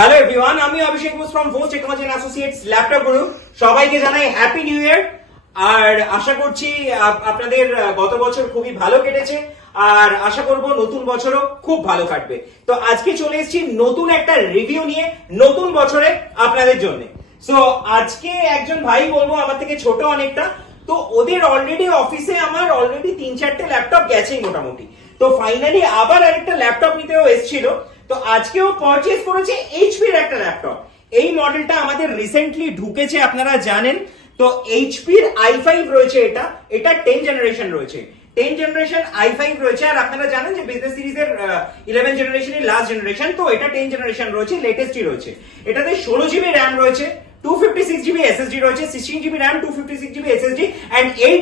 Hello everyone আমি Abhishek Ghosh from Bhoj technology and associates laptop group সবাইকে জানাই happy new year আর আশা করছি, up- আপনাদের গত বছর খুবই ভালো কেটেছে। আর আশা করব নতুন বছরও খুব ভালো কাটবে। তো আজকে চলে এসেছি নতুন একটা রিভিউ নিয়ে নতুন বছরে আপনাদের জন্য। সো আজকে একজন ভাই বলব আমার থেকে ছোট অনেকটা। তো ওদের অলরেডি অফিসে আমার অলরেডি তিন চারটে ল্যাপটপ গেছেই মোটামুটি। তো ফাইনালি আবার আরেকটা ল্যাপটপ নিতেও এসেছিল। তো আজকেও পারচেজ করেছে এইচপির একটা ল্যাপটপ এই মডেলটা আমাদের রিসেন্টলি ঢুকেছে, আপনারা জানেন। তো এইচপির আই ফাইভ রয়েছে এটা। এটা টেন জেনারেশন রয়েছে। টেন জেনারেশন আই ফাইভ রয়েছে। আর আপনারা জানেন যে বিজনেস সিরিজের ইলেভেন জেনারেশনের লাস্ট জেনারেশন তো এটা টেন জেনারেশন রয়েছে লেটেস্টই রয়েছে। এটাতে ষোলো জিবি র্যাম রয়েছে। টু ফিফটি রয়েছে sixteen GB RAM two fifty six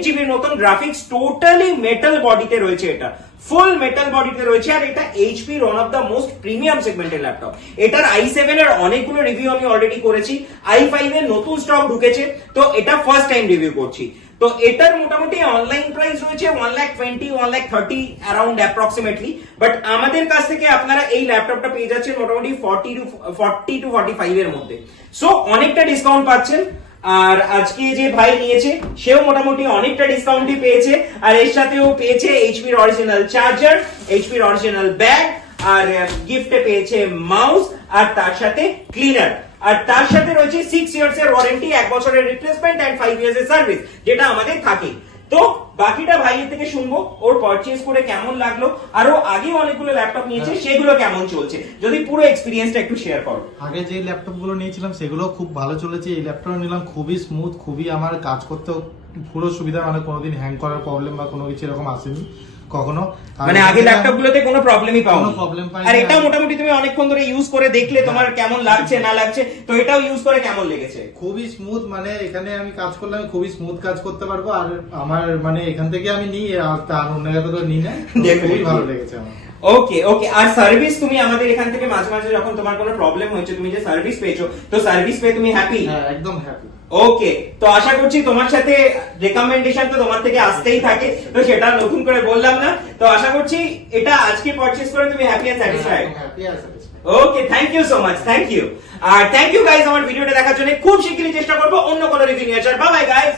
GB graphics totally metal বডিতে রয়েছে এটা। ফুল মেটাল বডিতে রয়েছে আর এটা HP one of the most premium সেগমেন্টের ল্যাপটপ এটার আই সেভেন এর অনেকগুলো রিভিউ আমি অলরেডি করেছি। আই ফাইভ এর নতুন স্টক ঢুকেছে। তো এটা ফার্স্ট টাইম রিভিউ করছি। তো এটার মোটামুটি অনলাইন প্রাইস রয়েছে one lakh twenty one lakh thirty around approximately but আমাদের কাছ থেকে আপনারা এই ল্যাপটপটা পেয়ে যাচ্ছেন মোটামুটি forty two forty two forty five এর মধ্যে। সো অনেকটা ডিসকাউন্ট পাচ্ছেন। আর আজকে যে ভাই নিয়েছে, সেও মোটামুটি অনেকটা ডিসকাউন্টই পেয়েছে। আর এর সাথেও পেয়েছে এইচপির অরিজিনাল চার্জার এইচপির অরিজিনাল ব্যাগ আর গিফটে পেয়েছে মাউস আর তার সাথে ক্লিনার আর তার সাথে রয়েছে সিক্স ইয়ার্স এর ওয়ারেন্টি এক বছরের রিপ্লেসমেন্ট এন্ড ফাইভ ইয়ার্স এর সার্ভিস যেটা আমাদের থাকে। তো বাকিটা ভাইয়ের থেকে শুনব ওর পারচেজ করে কেমন লাগল আরও আগে অনেকগুলো ল্যাপটপ নিয়েছে সেগুলো কেমন চলছে যদি পুরো এক্সপিরিয়েন্সটা একটু শেয়ার করো। আগে যে ল্যাপটপগুলো নিয়েছিলাম সেগুলো খুব ভালো চলেছে। এই ল্যাপটপ নিলাম খুবই স্মুথ খুবই আমার কাজ করতেও পুরো সুবিধা মানে কোনোদিন হ্যাং করার প্রবলেম বা কোনো কিছু এরকম আসেনি কখনো। মানে আগে ল্যাপটপ গুলোতে কোনো প্রবলেমই পাও কোনো problem পাইনি। আর এটা মোটামুটি তুমি অনেকক্ষণ ধরে ইউজ করে দেখলে তোমার কেমন লাগছে না লাগছে তো এটাও ইউজ করে কেমন লেগেছে? খুবই স্মুথ মানে এখানে আমি কাজ করলে আমি খুবই স্মুথ কাজ করতে পারব। আর আমার মানে এখান থেকে আমি নিই আর তার অন্য জায়গা থেকে নিই না। তো. খুবই ভালো লেগেছে আমার। ওকে ওকে আর সার্ভিস তুমি আমাদের এখান থেকে মাঝে মাঝে যখন তোমার কোনো প্রবলেম হয়েছে তুমি যে সার্ভিস পেয়েছ তো সার্ভিস পেয়ে তুমি হ্যাপি হ্যাঁ একদম হ্যাপি ওকে তো আশা করছি তোমার সাথে রেকমেন্ডেশন তো তোমার থেকে আসতেই থাকে তো সেটা নতুন করে বললাম না। তো আশা করছি এটা আজকে পারচেজ করে তুমি হ্যাপি এন্ড স্যাটিসফাইড হ্যাপি আর satisfied। Okay thank you so much thank you R thank you guys আমার ভিডিওটা দেখার জন্য খুব শিগগিরই চেষ্টা করব অন্য কোনো রিভিউ নিয়ে আসার। Bye bye guys